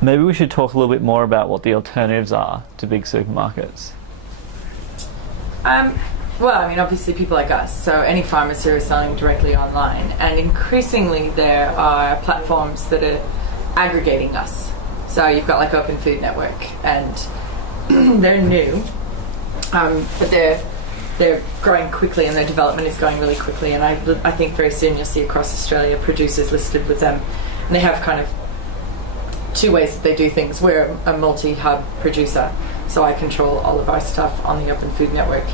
Maybe we should talk a little bit more about what the alternatives are to big supermarkets. Well, I mean, obviously people like us, so any pharmacy are selling directly online, and increasingly there are platforms that are aggregating us. So you've got like Open Food Network, and they're new, but they're growing quickly, and their development is going really quickly, and I think very soon you'll see across Australia producers listed with them, and they have kind of two ways that they do things. We're a multi-hub producer, so I control all of our stuff on the Open Food Network,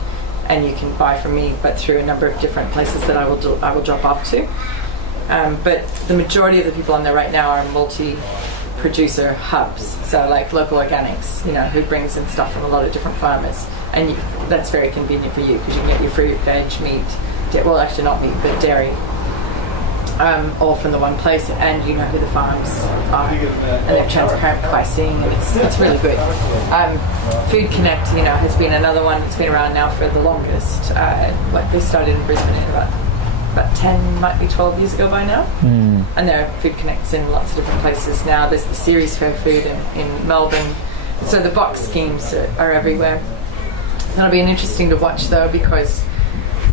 and you can buy from me, but through a number of different places that I will drop off to. But the majority of the people on there right now are multi-producer hubs, so like local organics, who brings in stuff from a lot of different farmers, and that's very convenient for you because you can get your fruit, veg, meat, well actually not meat, but dairy, all from the one place, and you know who the farms are, and they have transparent pricing, and it's really good. Food Connect, has been another one that's been around now for the longest. They started in Brisbane in about 10, might be 12 years ago by now. And there are Food Connects in lots of different places now. There's the Series Fair Food in Melbourne. So the box schemes are everywhere. That'll be interesting to watch though, because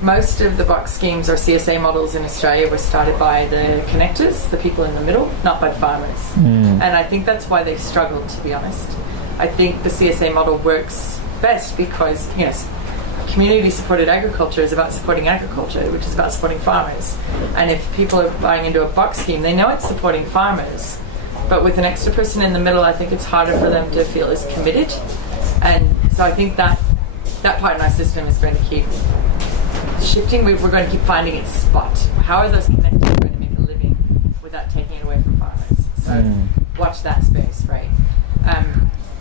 most of the box schemes or CSA models in Australia were started by the connectors, the people in the middle, not by farmers. And I think that's why they've struggled, to be honest. I think the CSA model works best because, community supported agriculture is about supporting agriculture, which is about supporting farmers. And if people are buying into a box scheme, they know it's supporting farmers. But with an extra person in the middle, I think it's harder for them to feel as committed. And so I think that part in our system is going to keep shifting. We're going to keep finding its spot. How are those connectors going to make a living without taking it away from farmers? So watch that space, right?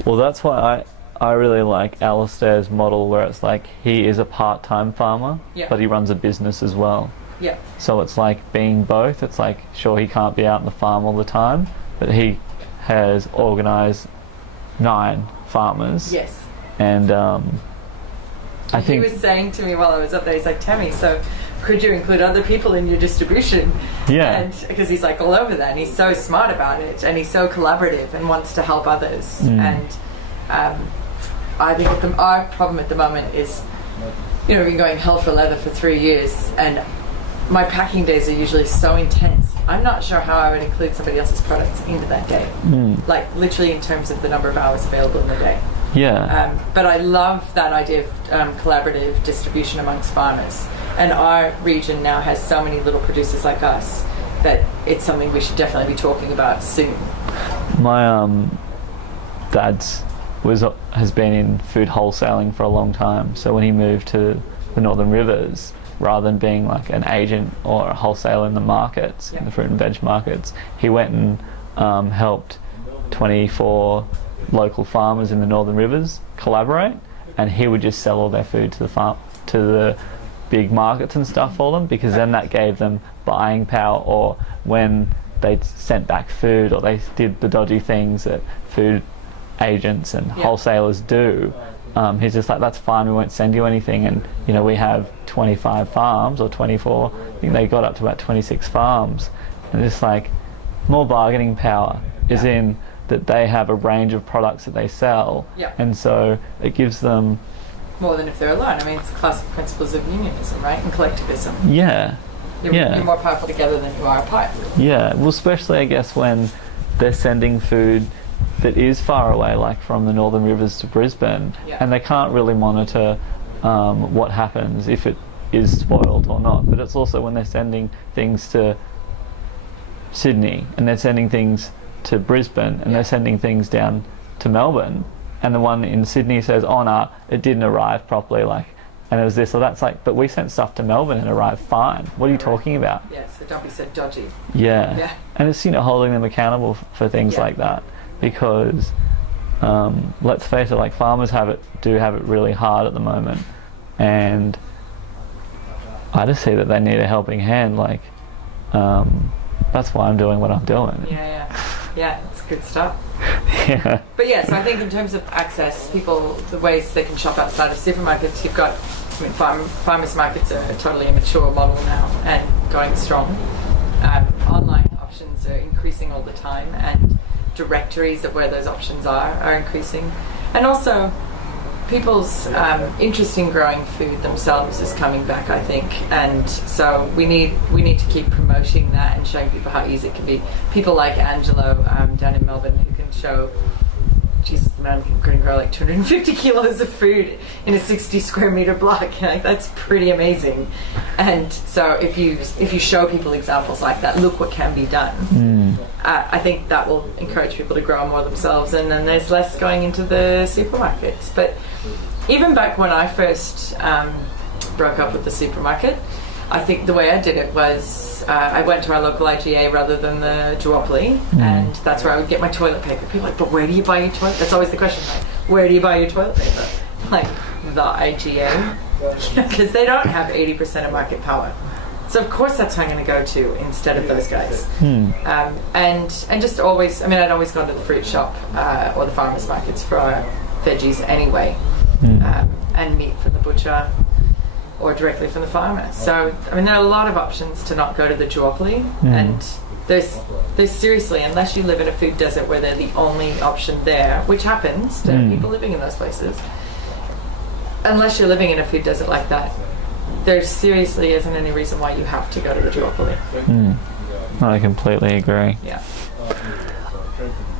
Well, that's why I really like Alistair's model, where it's like he is a part-time farmer, but he runs a business as well. Yeah. So it's like being both. It's like, sure, he can't be out on the farm all the time, but he has organised 9 farmers. Yes. And I think he was saying to me while I was up there, he's like, Tammi, so could you include other people in your distribution? Yeah. And because he's like all over that, and he's so smart about it, and he's so collaborative and wants to help others. And I think our problem at the moment is, we've been going hell for leather for 3 years, and my packing days are usually so intense. I'm not sure how I would include somebody else's products into that day, like literally in terms of the number of hours available in the day. Yeah. But I love that idea of collaborative distribution amongst farmers. And our region now has so many little producers like us that it's something we should definitely be talking about soon. My dad's has been in food wholesaling for a long time. So when he moved to the Northern Rivers, rather than being like an agent or a wholesaler in the markets, in the fruit and veg markets, he went and helped 24 local farmers in the Northern Rivers collaborate, and he would just sell all their food to the big markets and stuff for them, because then that gave them buying power. Or when they sent back food, or they did the dodgy things that food agents and wholesalers do, he's just like, that's fine, we won't send you anything. And we have 25 farms or 24, I think they got up to about 26 farms, and it's like more bargaining power is in that they have a range of products that they sell, and so it gives them more than if they're alone. I mean, it's classic principles of unionism, right, and collectivism. You're more powerful together than you are apart. Well, especially I guess when they're sending food that is far away, like from the Northern Rivers to Brisbane, and they can't really monitor what happens if it is spoiled or not. But it's also when they're sending things to Sydney, and they're sending things to Brisbane, and they're sending things down to Melbourne, and the one in Sydney says, oh no, it didn't arrive properly, and it was this or that's like, but we sent stuff to Melbourne and it arrived fine. What are you talking about? So don't be so dodgy. And it's holding them accountable for things like that, because let's face it, like farmers do have it really hard at the moment, and I just see that they need a helping hand. That's why I'm doing what I'm doing. Yeah, it's good stuff. But so I think in terms of access, the ways they can shop outside of supermarkets, you've got, farmers markets are totally a mature model now and going strong. Online options are increasing all the time, and directories of where those options are increasing, and also people's interest in growing food themselves is coming back, I think, and so we need to keep promoting that and showing people how easy it can be. People like Angelo down in Melbourne who can show, Jesus, the man can grow like 250 kilos of food in a 60 square meter block. Like, that's pretty amazing. And so if you show people examples like that, look what can be done. I think that will encourage people to grow more themselves, and then there's less going into the supermarkets. But even back when I first broke up with the supermarket, I think the way I did it was I went to our local IGA rather than the duopoly, and that's where I would get my toilet paper. People are like, but where do you buy your toilet? That's always the question, like, where do you buy your toilet paper? Like, the IGA, because they don't have 80% of market power. So of course that's who I'm going to go to instead of those guys. And just always, I mean, I'd always gone to the fruit shop or the farmers markets for our veggies anyway, and meat from the butcher or directly from the farmer. So I mean, there are a lot of options to not go to the duopoly, and there's seriously, unless you live in a food desert where they're the only option there, which happens to people living in those places, unless you're living in a food desert like that, there seriously isn't any reason why you have to go to the duopoly. I completely agree. Yeah.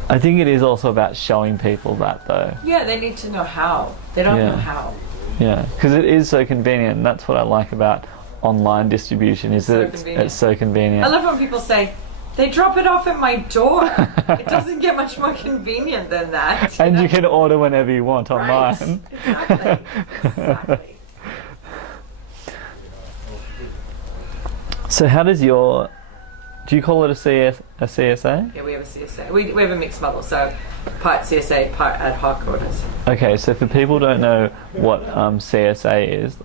I think it is also about showing people that, though. Yeah, they need to know how. They don't know how. Yeah, because it is so convenient, and that's what I like about online distribution, is that it's so convenient. I love when people say, they drop it off at my door. It doesn't get much more convenient than that. And you can order whenever you want online. Right. Exactly. So how does do you call it a CSA? Yeah, we have a CSA. We have a mixed model, so part CSA, part ad hoc orders. Okay, so for people who don't know what CSA is,